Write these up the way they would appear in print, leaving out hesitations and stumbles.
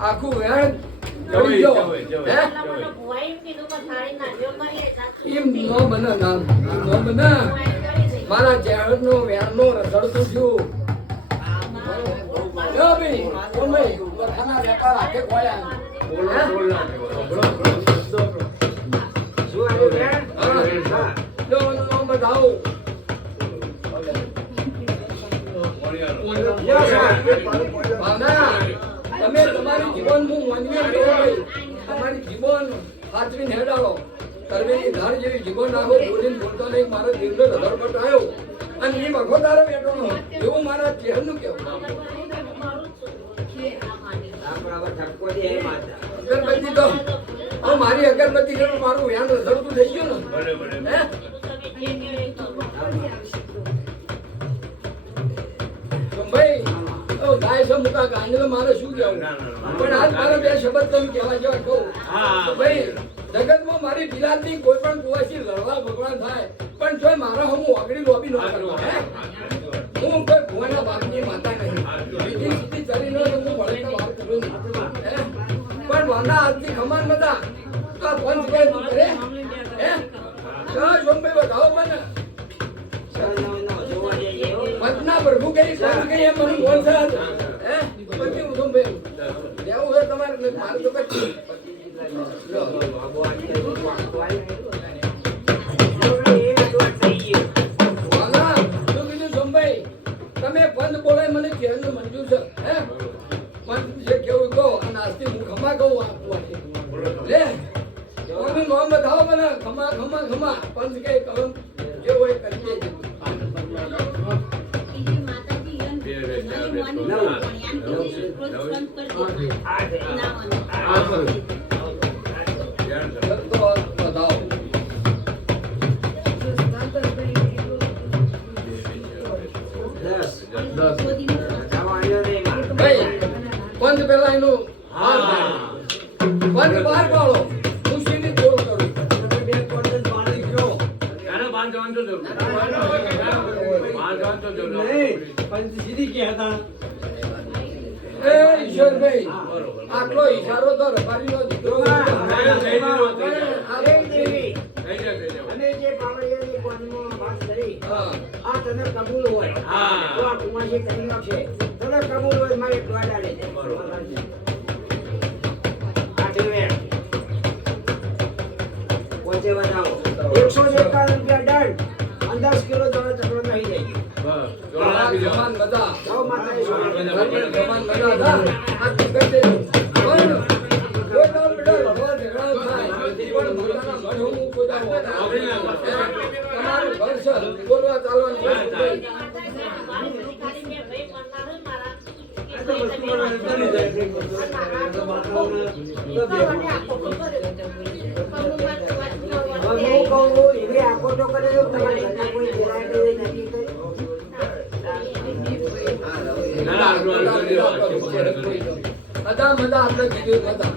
આખું વેણ જવી ગયો હે એમ નો બને નામ નો બને મારા ચહેરનો વેણનો રસડતું થયું જો ભાઈ ઓમે ખાના વેપાર આખે ખોયા જો નો બતાવો તમે તમારી જીવન હું માનવી તમારી જીવન હાથવીને હેડાડો તરવેની ધાર જેવી જીવન નાખો બોલીને બોલતો નહીં મારો દિલનો હૃદયપટ આવ્યો અને એ મખોદારો બેઠો નો એવું મારા ચહેરનું કેવું અગરબત્તી તો મારી અગરબત્તી છે મારું વ્યાન રસડતું થઈ ગયું ને ભાઈ ગાય છે મુકા ગાંધીને મારે શું કહેવું પણ આજ મારે બે શબ્દ તમે કહેવા જેવા કહું ભાઈ જગતમાં મારી બિલાતની કોઈ પણ કુવાસી લડવા ભગવાન થાય પણ જો મારા હું આગળી લોબી ન કરવા હે હું કોઈ ભુવાના બાપની માતા નહીં બીજી સીધી ચરીનો હું ભળે વાત કરું હે પણ વાંધા આજથી ખમાન બધા તો પંચ કે કરે હે તો જોંબે બતાવો મને પંચના પ્રભુ કઈ કોણ કઈ એમ મને બોલ છે હે પછી હું જોંબે લેવું હોય તમારે મારે તો કઈ તમે પંચ બોલાય મને ચહેરનું મંજૂર છે હે પંચ જે કેવું કહો અને આજથી હું ખમા કહું લે કોનું નામ બતાવો મને ખમા ખમા ખમા પંચ કઈ કલમ જે હોય કરી દેજો પંચ પેલા એનું પંચ બહાર પાડો ખુશીની દોડ કરો બે પંચ પાણી ગયો આને બાંધ જવાનું તો જરૂર બાંધ જવાનું તો જરૂર નહીં પંચ સીધી કે હતા એ ઈશ્વરભાઈ આટલો ઈશારો તો રબારીનો દીકરો અને જે પાવડિયાની કોણમાં વાત કરી આ તને કબૂલ હોય તો આ કુમાસી કરી નાખશે તને કબૂલ હોય મારે ડોડા લે આ ઠેવે પોચે બનાવો 151 રૂપિયા દંડ 10 કિલો દવા ચકડો નહીં જાય જવાન બધા ગૌ માતાએ જવાન બધા આ ટિકટ કોઈ ડોલ બેડો ભગવાન ઝઘડા થાય પણ મોટાના મન હું કોદાવો તમારું ઘર છે બોલવા ચાલવાનું બધા મજા આપણે કીધું હતા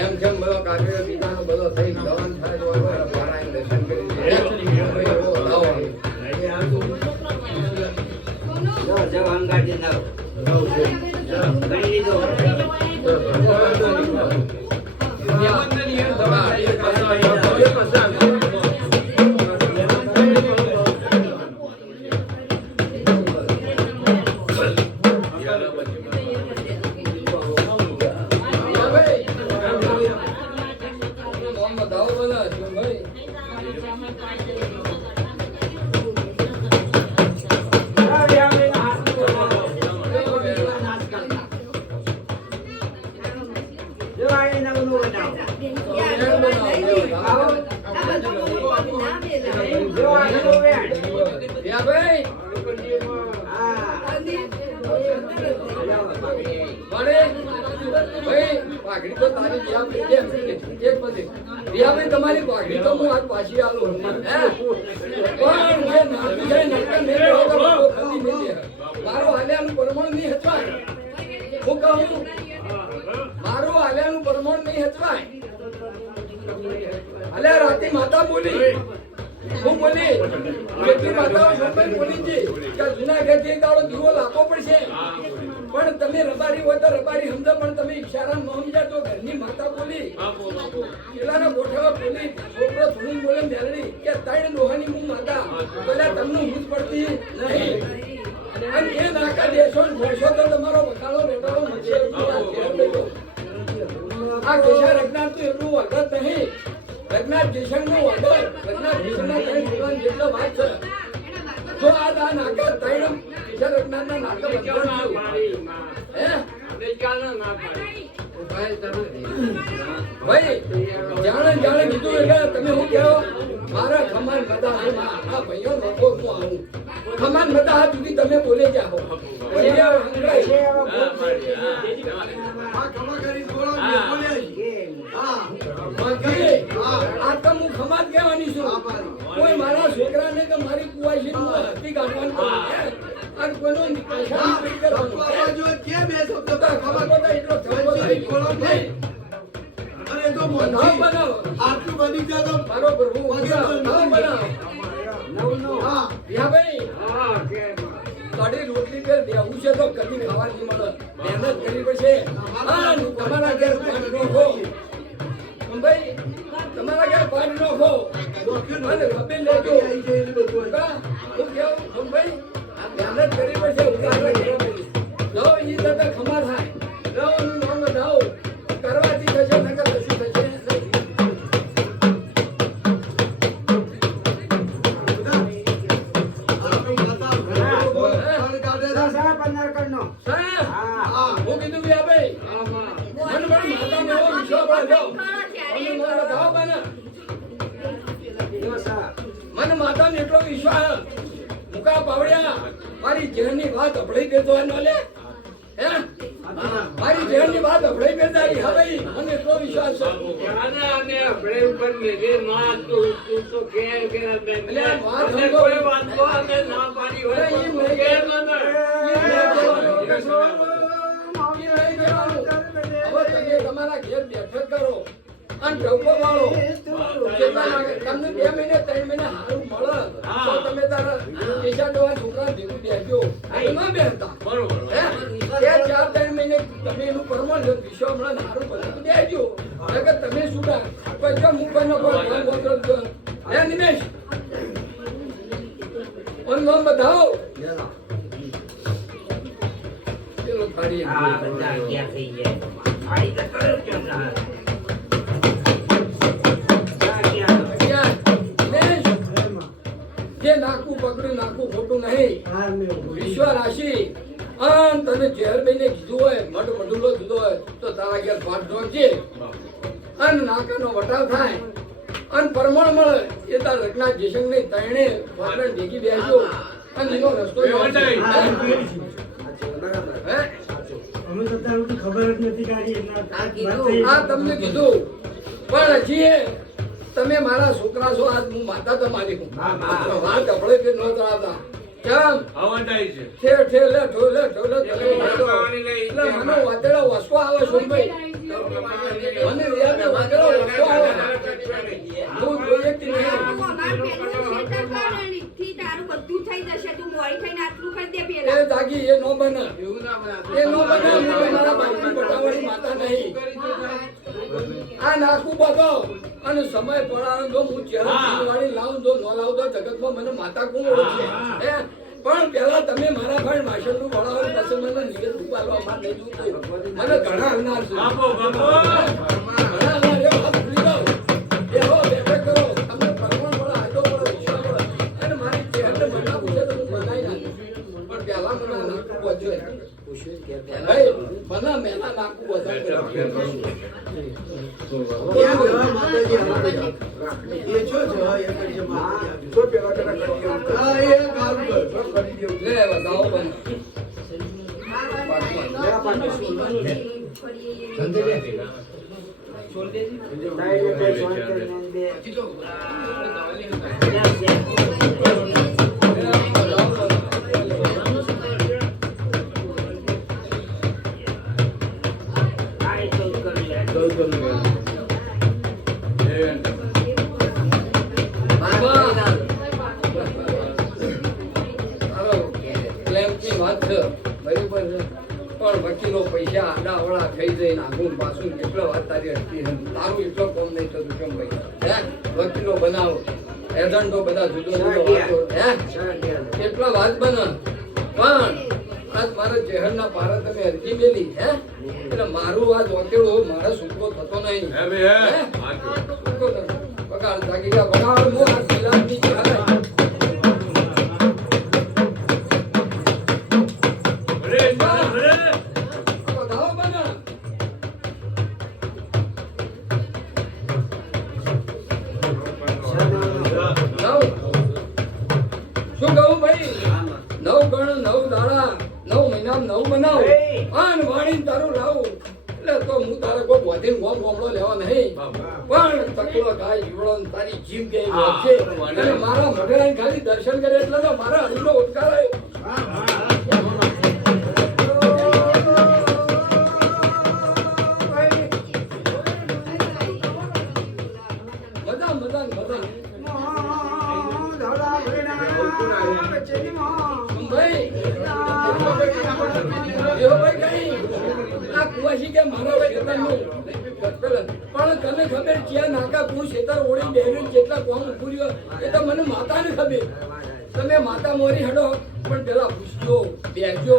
એમ કેમ બધો કાગળ બીજાનો બધો થઈ જવાન થાય દર્શન કરી જવાન ગાડી ના ગણી લીધો તમારી પાઘડી તો હું આજ પાછી આલું પણ બોલી કેટલી માતાઓ સોમભાઈ બોલી છે કે જુનાગઢથી એક દાડો દીવો લાવવો પડશે પણ તમે રબારી હોય તો રબારી સમજો પણ તમે ઈશારા ન સમજ્યા તો ઘરની માતા બોલી પેલાના ગોઠવા બોલી છોકરો થોડી બોલે મેલડી કે ત્રણ ડોહાની હું માતા પેલા તમને ઊંઘ પડતી નહીં અને એ નાકા દેશો ને ભોળશો તો તમારો વખાણો બેટાડો મળશે આ કેશા રઘનાથ તો એટલું વખત નહીં રઘનાથ કિશન નું વગર રઘનાથ કિશન ના ત્રણ છોકરાની જેટલો વાત છે જો આ નાકા ત્રણ કિશન રઘનાથ ના નાકા બંધન ભાઈ જાણે જાણે કીધું એટલે તમે શું કહો મારા ખમાન બધા આ ભાઈઓ લોકો હું આવું ખમાન બધા હાથ સુધી તમે બોલે જાઓ આ તો હું ખમાત કહેવાની છું કોઈ મારા છોકરાને કે મારી કુવાસી હતી કાઢવાનું અને કોઈનો પૈસા આટલું બની જાય તો મારો પ્રભુ તારી રોટલી પર બેહું છે તો કદી ખાવા નહીં મળે મહેનત કરવી પડશે તમારા ઘેર પાણી નોખો ભાઈ તમારા ઘેર પાણી નોખો અને ખબર લેજો હું કેવું ભાઈ મહેનત કરવી પડશે ઉતારા લો ઈ તને ખમા થાય લો નું નામ બતાવો કરવાથી થશે નકર કશું થશે મને માતા ને એટલો વિશ્વાસ મુકા પાવડિયા મારી જહેરની વાત અભળાઈ દેતો હે નોલે હે મારી જહેરની વાત અભળાઈ દેતા હે ભાઈ મને એટલો વિશ્વાસ છે અને અભળાઈ ઉપર મેરે ના તું તો કે એટલે વાત કોઈ વાત કો અને ના પાડી હોય ઈ મે કે હવે તમારા ઘેર બેઠક કરો અને ડબ્બો વાળો તમને 2 મહિને 3 મહિને હારું મળે તો તમે તારા પૈસા ડોવા છોકરા ભેગું બેસજો ન બેસતા બરોબર હે 4-3 મહિને તમે એનું પરમાણ વિશ્વ હમણાં હારું બધું બેસજો નકર તમે શું પૈસા મૂકવાનો કામ બોલતો હે નિમેશ ઓન નામ બતાવો ચલો ખાડી બધા ગયા થઈ જાય ખાડી તો કરો જે નાકું પકડ્યું નાકું ખોટું નહીં વિશ્વ રાશિ અન તને ઝેર બેને કીધું હોય મઢ મઢુલો દીધો હોય તો તારા ઘેર પાઠ ઢોકજે અન નાકાનો વટાવ થાય અન પરમણ મળે એ તાર રઘનાથ જયશંકર ની તણે વાગણ ભેગી બેસજો અને એનો રસ્તો આ તમને કીધું પણ હજી તમે મારા છોકરા છો આજ હું માતા તમારી હું વાત અભળે કે ન કરાવતા કેમ ઠેર ઠેર લે ઢોલે ઢોલે એટલે મને વાદળા વસકો આવે સોમભાઈ મને યાદ વાદળા વસકો આવે હું જોઈએ કે નહીં એ જાગી એ નો બને મારા બાપની બટાવાળી માતા નહીં આ નાખું બગાવ અને સમય પડાવે તો હું ચહેરા વાળી લાવું તો ન લાવું તો જગતમાં મને માતા કોણ ઓળખે હે પણ પેલા તમે મારા ભાઈ માશરનું વડાવો પછી મને નિવેદ ઉપાડવા માં નહીં જોતું મને ઘણા હલનાર છે ઘણા હલનાર એ વાત ભૂલી જાઓ એવો બેઠક કરો તમને પરમણ પડે આજો પડે વિશ્વાસ પડે અને મારી ચહેરને મના પૂછે તો હું બનાવી નાખીશ પણ પેલા મને નાખું પહોંચ્યો ભાઈ મને મેલા નાખું વધારે પૈસા આડાવડા ખાઈ જઈને આગું પાછું કેટલો વાત તારી અટકી છે. તારું એટલો કોમ નહીં થતું કેમ ભાઈ? હે વકીલો બનાવો, એજન્ટો બધા જુદો જુદો વાતો, હે કેટલા વાત બને. પણ આજ મારા જહેરના પારા તમે અરજી મેલી, હે એટલે મારું આ વકેલો મારા છૂટકો થતો નહીં. છૂટકો થતો. બગાડ જાગી ગયા, બગાડ હું આ બિલાડી હાલે. શું કહું ભાઈ? 9 ગણ 9 દાડા 9 મહિના 9 બનાવ આન વાણી તારું લાવું એટલે તો હું તારે કોઈ વધીને ગોમ ગોમડો લેવા નહીં. પણ તકલો ગાય જીવડો તારી જીભ ગઈ છે અને મારા મોઢે ખાલી દર્શન કરે એટલે તો મારા હરીનો ઉદ્ગાર આવ્યો. પણ તને ખબર ક્યાં નાકા હું શેતર ઓળી બેરી જેટલા કોમ પૂર્યો એ તો મને માતાને ખબર. તમે માતા મોરી હડો પણ પેલા પૂછજો બેસજો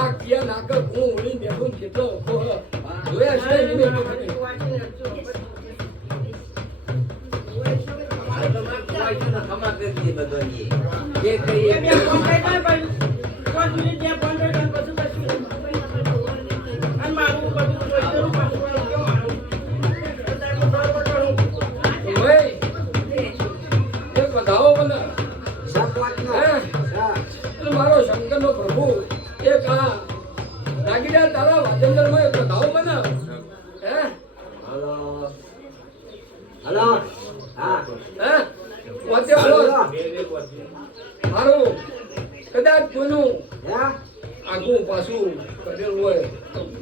આ ક્યાં નાકા હું ઓળી બેઠું કેટલો જોયા છે મારો શંકર નો પ્રભુ એક આ રાગીડા તારા વાજંદર માં એક ધાવ બના. હે હલો હા હે વાતે બોલો મારું કદાચ કોઈનું આગું પાછું કરેલું હોય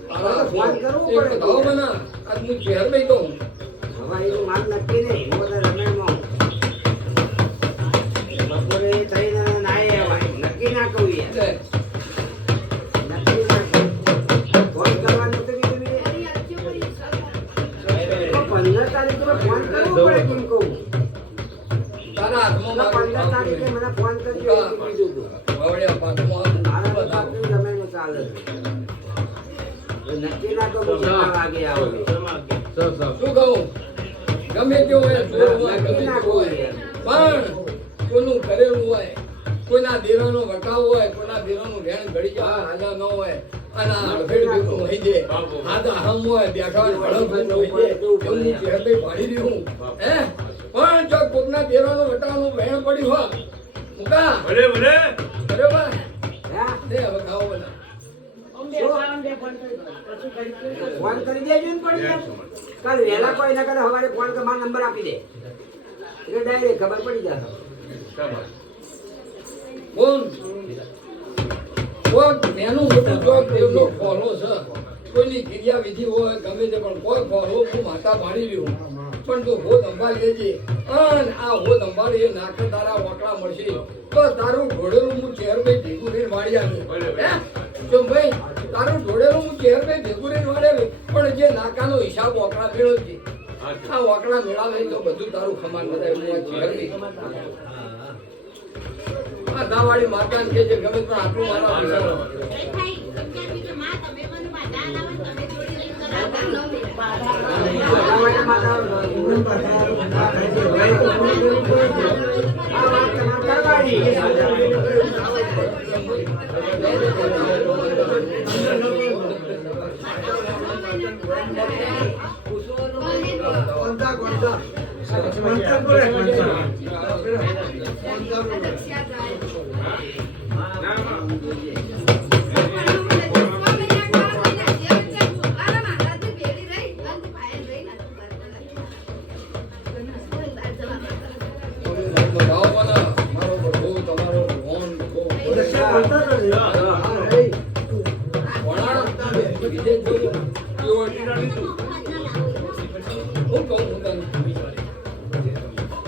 તારા ફોન કરવું પડે. ધાવ બના આજ હું ચહેર લઈ દઉં. હવે એનું માન નક્કી નહીં. હું તો રમેણમાં બપોરે થઈને નાય આવાય નક્કી ના કહું યાર. નક્કી ના કહું ફોન કરવાનું તો કીધું ને 15 તારીખે ફોન કરવું પડે કેમ કહું તારા હાથમાં 15 તારીખે મને ફોન કરજો કીધું તું વવડિયા પાછમાં મારા બધા રમેણમાં ચાલે છે નક્કી ના કહું કેટલા વાગે આવો શું કહું ગમે તે હોય જોર હોય ગમે તે હોય પણ કોઈનું કરેલું હોય કોઈના દેરાનો વટાવ હોય કોઈના દેરાનું રેણ ઘડી જાય હાજા ન હોય અને હળફેડ ભેગું હોય દે હાજા હમ હોય બેઠા હળફ ભેગું હોય દે એવું ચહેરે પાડી દઉં. હે પણ જો કોઈના દેરાનો વટાવનું વેણ પડ્યું હોય મુકા ભલે ભલે બરોબર દે હવે ખાઓ બધા ફોન કરી દેજો ને પડી કાલ વહેલા કોઈ ના કરે હવારે ફોન કે મારો નંબર આપી દે એટલે ડાયરેક્ટ ખબર પડી જશે. બોલ કોક મેનું મોટું ચોક દેવનો ફોલો છે કોઈની ક્રિયા વિધિ હોય ગમે તે પણ કોઈ ફોલો હું માતા પાડી રહ્યું પણ તું હોદ અંબાડી લેજે અને આ હોદ અંબાડી એ નાખ તારા વકડા મળશે તો તારું ઘોડેલું હું ચહેર ભાઈ ભેગું રહીને વાળી આવ્યું. હે જો ભાઈ તારું ઘોડેલું હું ચહેર ભાઈ ભેગું રહીને વાળેલું પણ જે નાકાનો હિસાબ વકડા મેળવ છે આ વકડા મેળાવે તો બધું તારું ખમાન બધાય ચહેર ભાઈ આ દાવાળી માતાને કે છે ગમે પણ આટલું મારા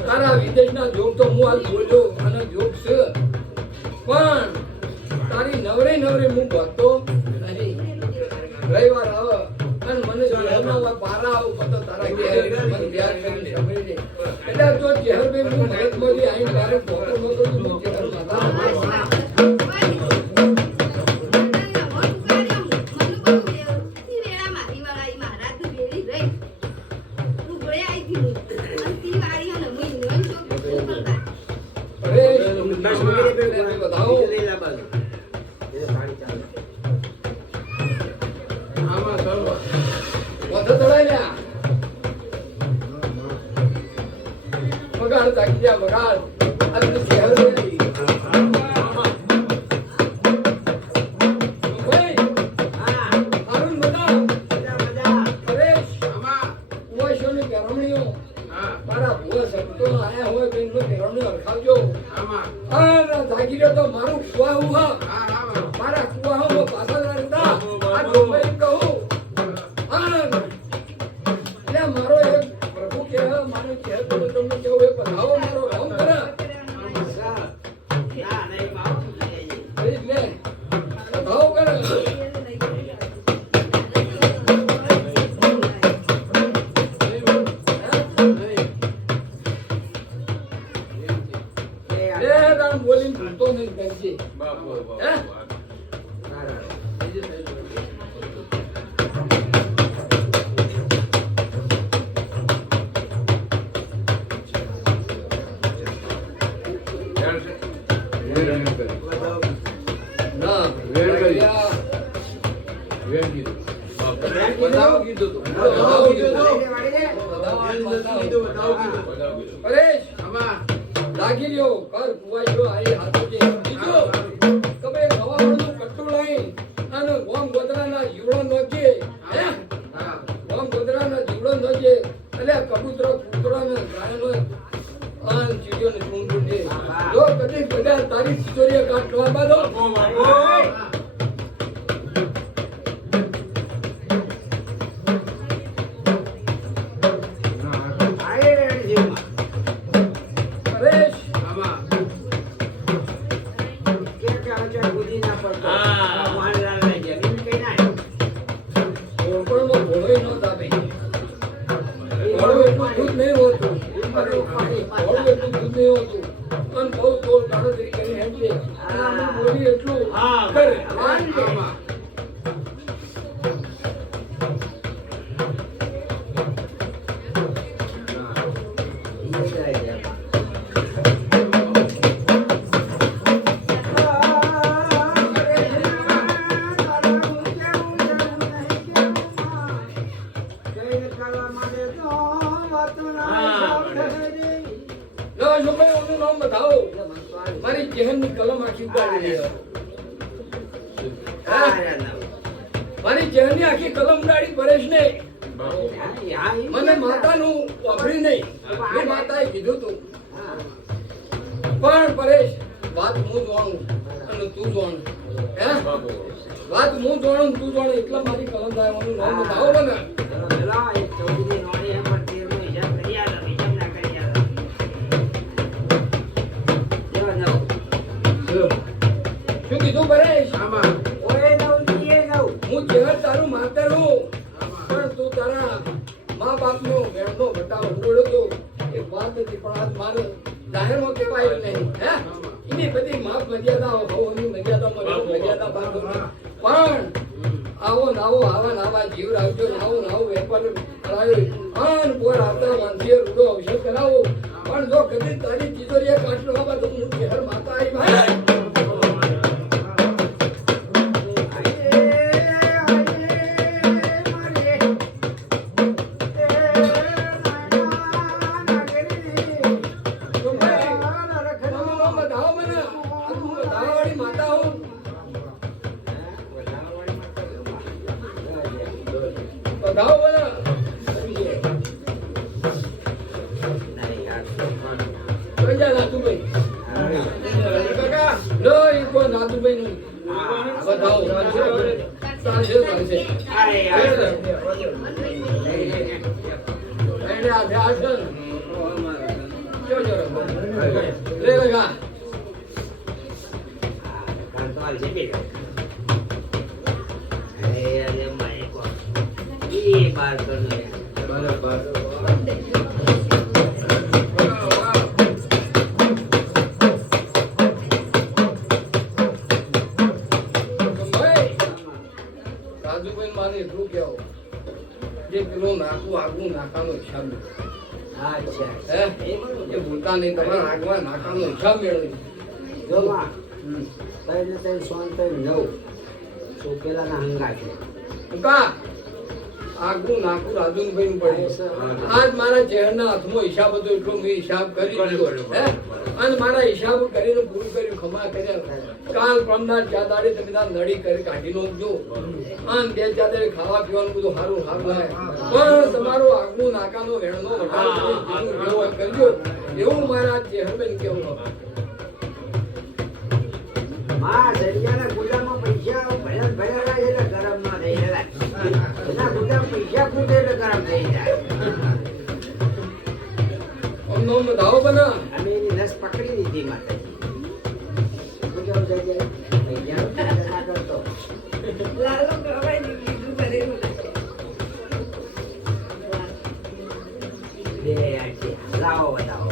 તારા વિદેશના જોગ તો હું હાલ બોલ્યો અને જોગ છે પણ તારી નવરે નવરે હું ભરતો રવિવાર આવે અને મને ઘરના પારા આવું તો તારા ઘેર મને ઘેર કરીને સમય દે એટલે જો ચહેર બે હું મગજમાંથી આવીને તારે ફોટો નહોતો તો હું ચહેર વગાડ તાકી જા વગાડ અને ચહેર બેરી મારું કુવા મારા કુવા પાછળ રહેતા આ ડોંગરી કહું એટલે મારો એક પ્રભુ કે મારું કે તમને કેવું એ પધાવો મારો રામ કરે એટલે પધાવો કરે બોલી ભૂલતો નહીં કરશે લાગી રહ્યો કર કુવાયો આઈ હાથો જે બીજો કબે ખવાવાનું કટ્ટું લઈ અને ગોમ ગોદરાના જીવડો નોજે હે ગોમ ગોદરાના જીવડો નોજે એટલે કબૂતરો કૂતરાને ગાયનો આન ચીજોને ઢૂંઢું દે જો કદી કદાચ તારી ચીજોરીએ કાટવા બાદો મારી જહેનની કલમ આખી ઉડાડી મારી જહેનની આખી કલમ ઉડાડી પરેશ ને મને માતાનું વાપરી નહીં એ માતાએ કીધું તું પણ પરેશ વાત હું જાણું અને તું જાણું હે વાત હું જાણું તું જાણું એટલા મારી કલમ દાવાનું નામ બતાવો મને શું કીધું પરેશ હું જહેર તારું માતર હું પણ તું તારા મા બાપનો બેનનો બટાવો ઉડ્યો એ વાત નથી પણ આજ મારે જાહેરમાં કહેવાય નહીં હે એની બધી માપ મર્યાદાઓ હોવાની મર્યાદા બાંધો પણ આવો નાવો આવા જીવ રાખજો નાવું વેપાર કરાવ્યો અન પોર આવતા વાંધીએ રૂડો અવસર કરાવો પણ જો કદી તારી ચીજોરીએ કાટલો બાબા તો હું જહેર માતા આવી ભાઈ એ બાર કર લે. રાજુભાઈ મારે એટલું કહેવું જે પેલો નાખું આગું નાકાનો હિસાબ અચ્છા. હે એ ભૂલતા નહીં તમારા આગવા નાકાનો હિસાબ મેળવી જો માં, તઈને તઈને સોન તઈને નવ. સોપેલાના હંગા છે. કા આગું નાખું રાજુભાઈ નું પડે આજ મારા ચહેરના હાથમાં હિસાબ હતો એટલો મેં હિસાબ કરી દીધો હે અને મારા હિસાબ કરીને પૂરું કર્યું ખમા કર્યા કાલ પરમદાર ચાર દાડે તમે તાર નડી કરી કાઢી નાખજો અને બે ચાર દાડે ખાવા પીવાનું બધું સારું સારું થાય પણ તમારું આગવું નાકાનો વેણનો વધારે કરજો એવું મારા ચહેરબેન કેવું માં દરિયાના ગુદામાં પૈસા ભરેલા એટલે ગરમ ના થઈ જાય. એના ગુદામાં પૈસા ખૂટે એટલે ગરમ થઈ જાય. અમને ધાવો બના અમે એની નસ પકડી દીધી માતાજી. ગુદામ જઈ જાય પૈસાનો ચિંતા ના કરતો. લાલો કહેવાય ને બીજું કરેલું બે આંટી લાવો બતાવો.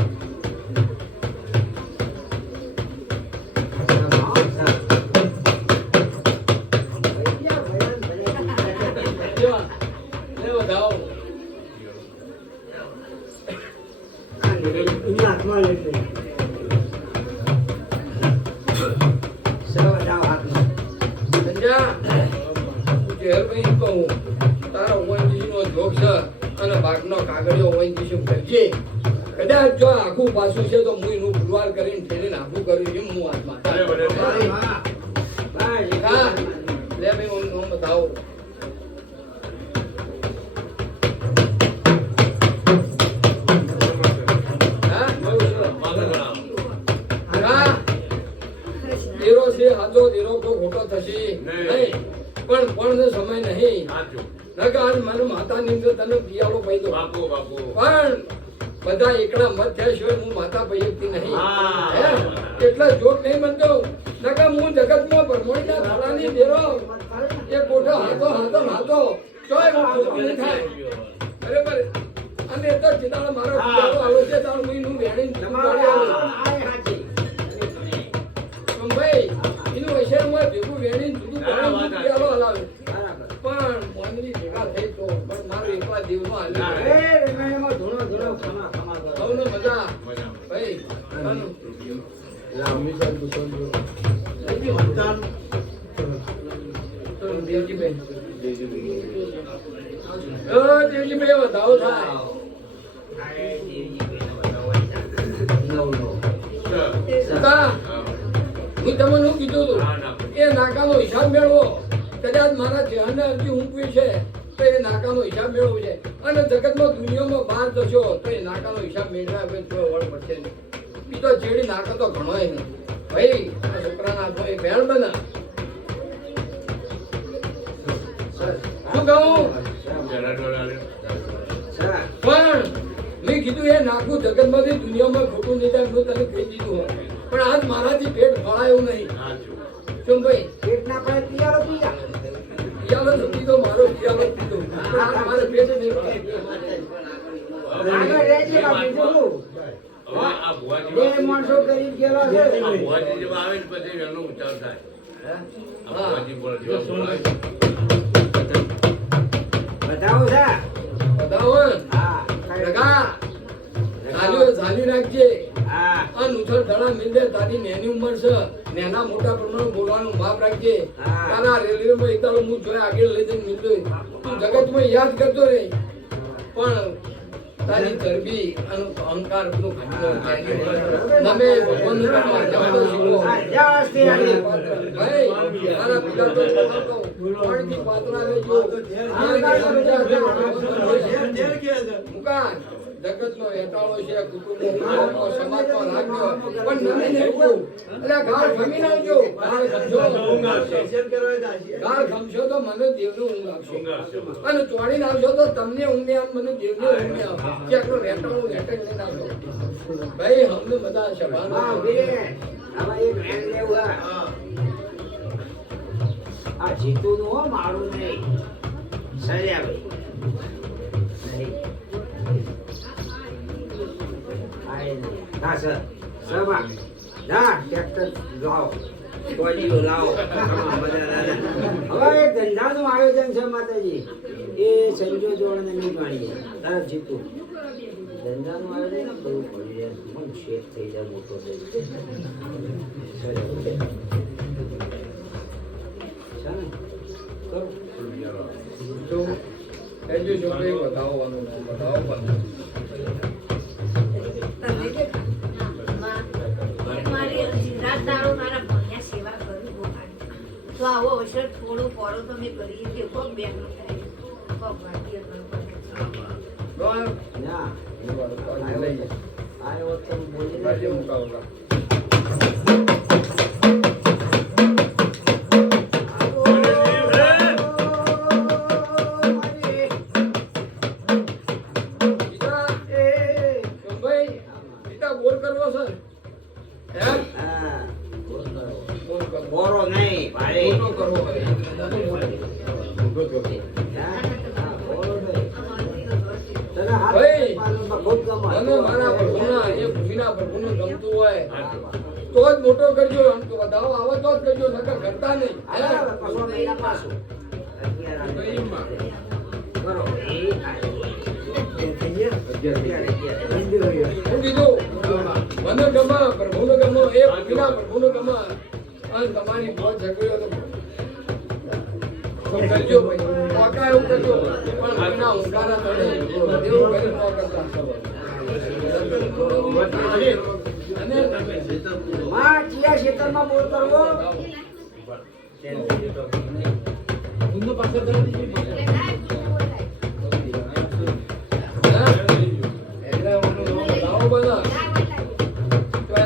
કદાચ જો આખું પાછું છે તો હું એનું પુરવાર કરીને ઠેરીને આખું કર્યું એમ હું હાથમાં લે ભાઈ હું બતાવો દેરો છે હાજો દેરો કોઈ ખોટો થશે નહીં પણ સમય નહીં નકર આજ મને માતાની અંદર તને પિયાલો પૈદો પણ બધા એકડા મત થયા સિવાય હું માતા પૈયકતી નહીં એટલા જોક નહીં બનતો નકર હું જગતમાં બ્રહ્મણના થાળાની દેરો એ કોઠો હાથો તોય ખોટું નહીં થાય બરાબર અને એ તો ચિતાળ મારો પિયાલો આલો છે તાર હું વેણી ભાઈ એનું વૈશાળમાં ભેગું વેણી જુદું પિયાલો હલાવે પણ મોનની ભેગા થઈ તો પણ મારો એકલા દેવમાં હલાવે મજા ભાઈ દેવજીભાઈ દેવજીભાઈ વધાવો થાય હું તમને કીધું હતું એ નાકાનો હિસાબ મેળવો કદાચ મારા ધ્યાનને અરજી ઊંઘવી છે તો એ નાકાનો હિસાબ મેળવવો છે અને જગતમાં દુનિયામાં બહાર જશો તો એ નાકાનો હિસાબ મેળવ્યા વગર કોઈ વળ પડશે નહીં બીજો જેડી નાકો તો ઘણો નહીં ભાઈ આ છોકરાના હાથમાં એ ભેણ બના શું કહું પણ મેં કીધું એ નાખું જગતમાંથી દુનિયામાં ખોટું નહીં થાય હું તને કહી દીધું હોય પણ આજ મારાથી પેટ ફળાયું નહીં શું ભાઈ પેટ ના પડે પિયારો પીયા. પિયાલો તો પીધો મારો પિયાલો પીધો પણ આજ મારે પેટ નહીં ફળાય આગળ રહેજે બાપી જોવું. બે માણસો કરી ગયેલા છે. બતાવો છે. બતાવો હા ઝાલી નાખજે હા આ નુસર ધડા મિલદે તારી નેની ઉંમર છે નેના મોટા પ્રમાણ બોલવાનું માપ રાખજે તારા રેલવેમાં એકદાડો હું જોયા આગળ લઈ જઈને મિલતો તું જગતમાં યાદ કરતો રે પણ તારી ગરબી અને અહંકાર બધું નમે ભગવાનનું ભાઈ મારા પિતા તો પાણીથી પાતળા લેજો મુકાન જગતનો વેટાળો છે કુટુંબનો સમાજનો રાજ્ય પણ નમી નહીં એટલે ગાળ ખમી નાખજો ગાળ ખમશો તો મને દેવનું ઊંઘ આવશે અને ચોળી નાખશો તો તમને ઊંઘ આમ મને દેવનું ઊંઘ આવશે કે આટલો વેટાળો વેટક લઈને આવશો ભાઈ હમને બધા સભાન આમાં એક વેણ લેવું આ જીતુનું હો મારું નહીં સર્યા ભાઈ હા સર સમાં ના ટ્રેક્ટર લાવો ટોલીઓ લાવો બધા હવે એક ધંધાનું આયોજન છે માતાજી એ સંજો જોડને નહીં માણીએ તરફ જીતું ધંધાનું આયોજન ના કરવું પડી મન શેઠ થઈ જાય મોટો થઈ બતાવવાનું બતાવો પણ તમે જે મારી જીરાદારો મારા ભણ્યા સેવા કરી બહુ સારી. તો આવો અવસર થોડો પોળો તમે કરીએ કે કોક બેન થાય કોક ભારતીય ના લઈએ આ વખત બોલી રાજ્ય મુકાવલા બોરો નહીં ભાઈ તો જ મોટો કરજો આમ તો વધાવો આવે તો જ કરજો નકર કરતા નહીં હું કીધું મને ગમે પ્રભુને ગમે એ વિના પ્રભુને ગમે અને તમારી બહુ ઝઘડ્યો તો કરજો ભાઈ મોટા એવું કરજો પણ વિના ઊંઘારા તળે એવું કરી ન કરતા અને માં ચિયા ખેતરમાં બોર કરવો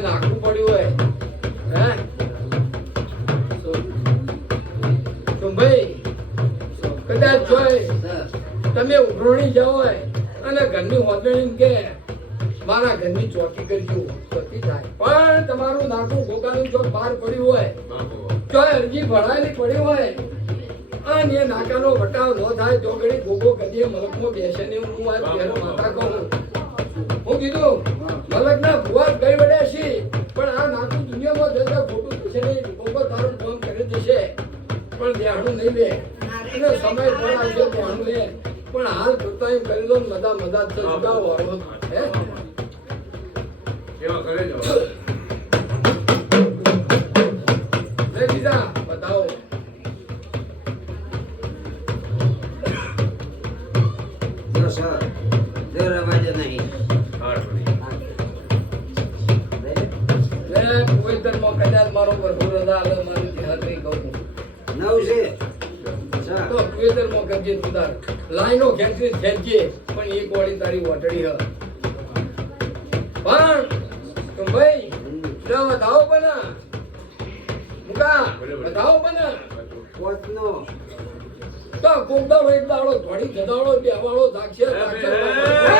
નાખવું પડ્યું હોય હે તો ભાઈ કદાચ જોઈ તમે ઉઘરણી જાઓ હોય અને ઘરની હોદણી કે મારા ઘરની ચોકી કરજો ચોકી થાય પણ તમારું નાકું ગોગાનું ચોક બહાર પડ્યું હોય ચોય અરજી ભરાયેલી પડી હોય અને એ નાકાનો વટાવ ન થાય તો ઘડી ગોગો ગદીએ મલકમાં બેસે ને હું આ પહેરો માતા કહું હું કીધું મલકના ભુવા ગઈ વડ્યા છે પણ આ નાકું દુનિયામાં જતા ખોટું થશે નહીં ગોગો તારું કામ કરી દેશે પણ દેહાણું નહીં લે અને સમય પડાવશે દેહાણું લે પણ હાલ કરતા એમ કરી દો ને મદા મદા તો જુદાઓ વાળો હે કેવા કરે જો લે બીજા બતાવો જો સર જો રવાજો નહીં લે પવિત્રમાં કદાચ મારો પ્રભુ રદા આલે મારી હાથરી કહું નવ છે સર તો પવિત્રમાં ગજે સુધાર લાઈનો ખેંચી ખેંચીએ પણ એક વાળી તારી વોટડી હ પણ તો ભાઈ જા બતાવો બના મુકા બતાવો બના પોતનો તો કોકદાળો એક દાડો ધોડી જદાળો બેવાળો સાક્ષી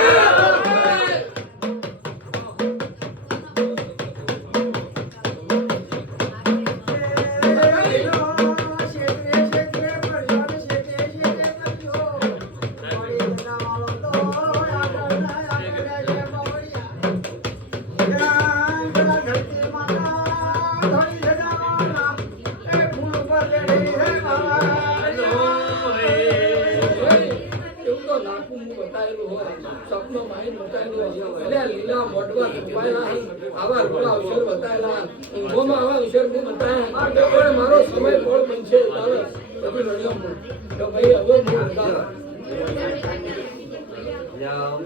મારો સમય કોણ બનશે બધું રડ્યો તો ભાઈ હવે હું જાઓ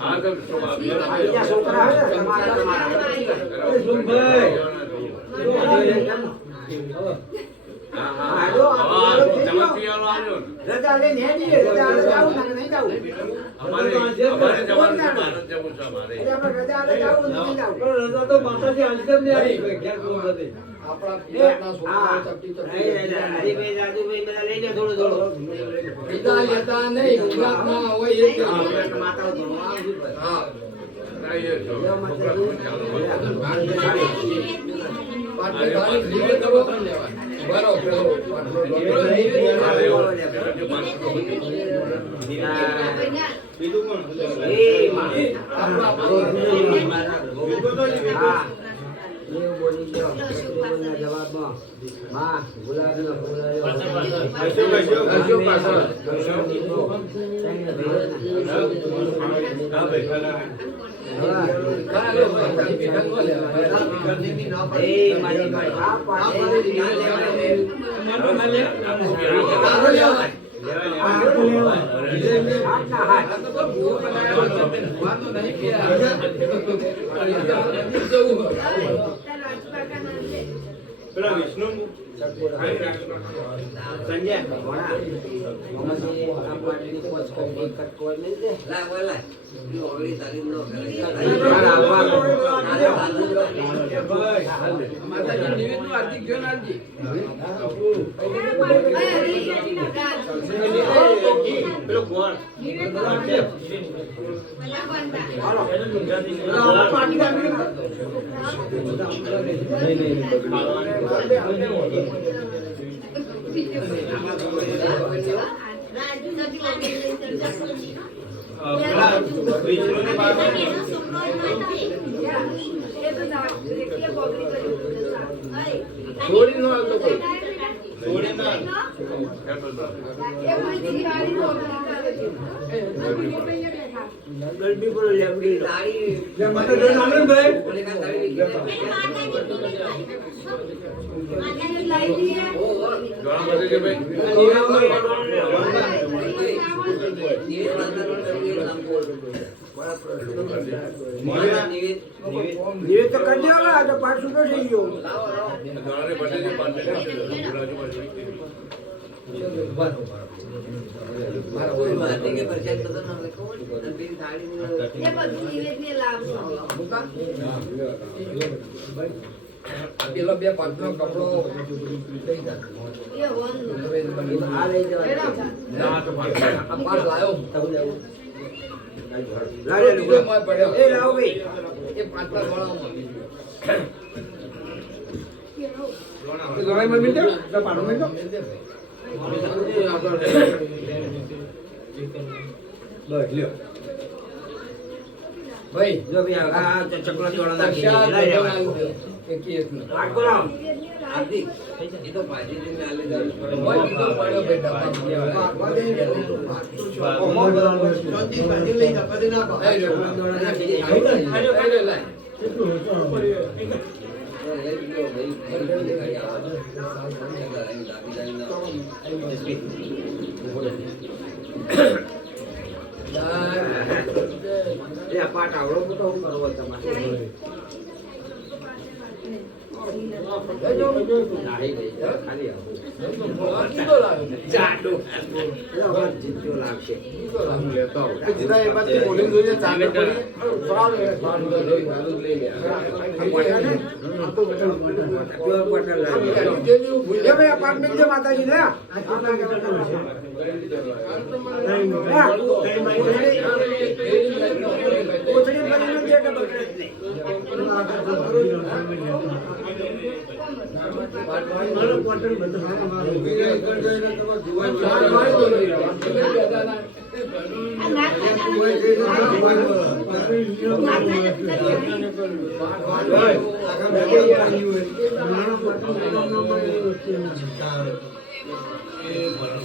આ તો બીજા છોકરા હોય ને તમારા રજા લઈને હેડીએ રજા આલે જાવું ને નહીં જાવું અમારે જવાનું છે ભારત જવું છે અમારે એટલે આપણે રજા આલે જાવું ને નહીં જાવું રજા તો માતાજી હાલશે ને આવી કોઈ ઘેર કોઈ નથી આપણા પિતાના છોકરાઓ ચપટી ચપટી હરીભાઈ રાજુભાઈ બધા લઈ લે થોડું થોડું પિતા લેતા નહીં ગુજરાતના હોય એ જ આપણે માતાઓ ધોવા આવશું ભાઈ હા કાંઈ એ જો છોકરા પાટલે તાળી જીવે કરો તને લેવાય બરો પેલો પાટલો ચાલો. Yeah. બીજું કોણ? એ માં. હા. એવું બોલી ગયો. બોલના જવાબમાં માં ગુલાબનો ફૂલ આવ્યો. કશો, કશો. હા ભાઈ. એ મારી ભાઈ આ પાડે પેલા વિષ્ણુ સંજય પેલો કોણ? વિષ્ણુની પાસે છોડી નો આવતો કોઈ. છોડી ના. ગરબી પર લેબડી નિવેદ તો કરી દેવા આ તો પાછું તો થઈ ગયો પેલો બે પાંચનો કપડો આ લઈ જવા આ પાસ લાયો લાવો એ લાવો ભાઈ એ પાંચના વાળામાં ભાઈ જો ભાઈ આ ચકલા જોડા નાખી ચાર લઈ ડબ્બા લેવા આવી ગયો. એકી એકનો. આગ બોલાવો ભાઈ કીધો પડ્યો બે ડબ્બા. એ જો. જોડા નાખી દે એ લે, લાય. એ આ પાટ આવડો મોટો હું કરવો તમારે નાહી ગઈ છે, ખાલી આવું. કીધો લાવ્યો. જાડો. એ અવાજ જીત્યો લાગશે. કીધો લાવ્યો. પ્યોર બટર લાગે. એ ભાઈ apartment છે માતાજી ને કોથળી ભરીને દે કે બગડે જ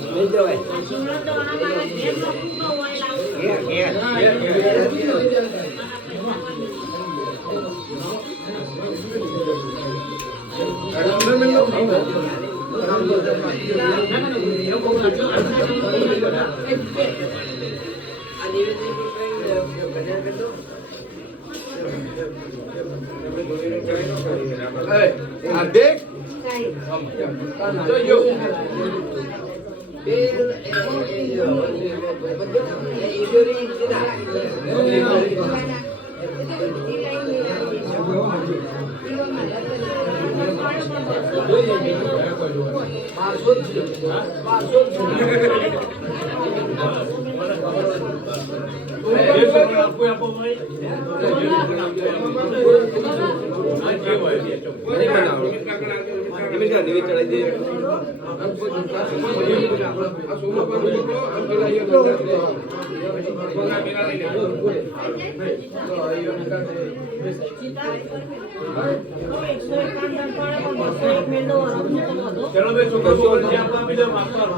નહીં જવાય. નિમિત્ત ચડાવી દે. આ સોમાબાનું બોલો, આ પેલા અહીંયા દંડા ચલો બે છોકરો જે આપવા આપી દો માસ્ટર.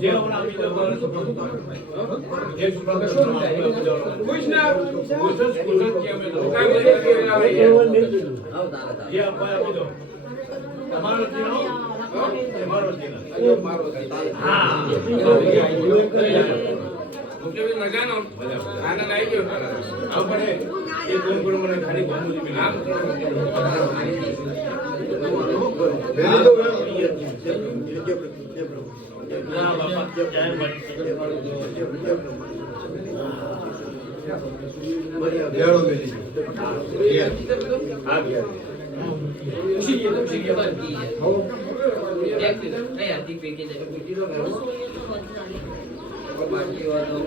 જે આપણા આપી દો બસ. જે છોકરો ખુશ ના કુશલ કે અમે તો કાંઈ જે આપવા આપી દો. તમારો જીનો તમારો જીનો. હા મુખ્યમંત્રી મજાનો આનંદ આવી ગયો તારા. આપણે એ કોઈ પણ મને ખાલી બહુ બધી મિલી. ના બાપા જય આ ગયા. બાકી વાતો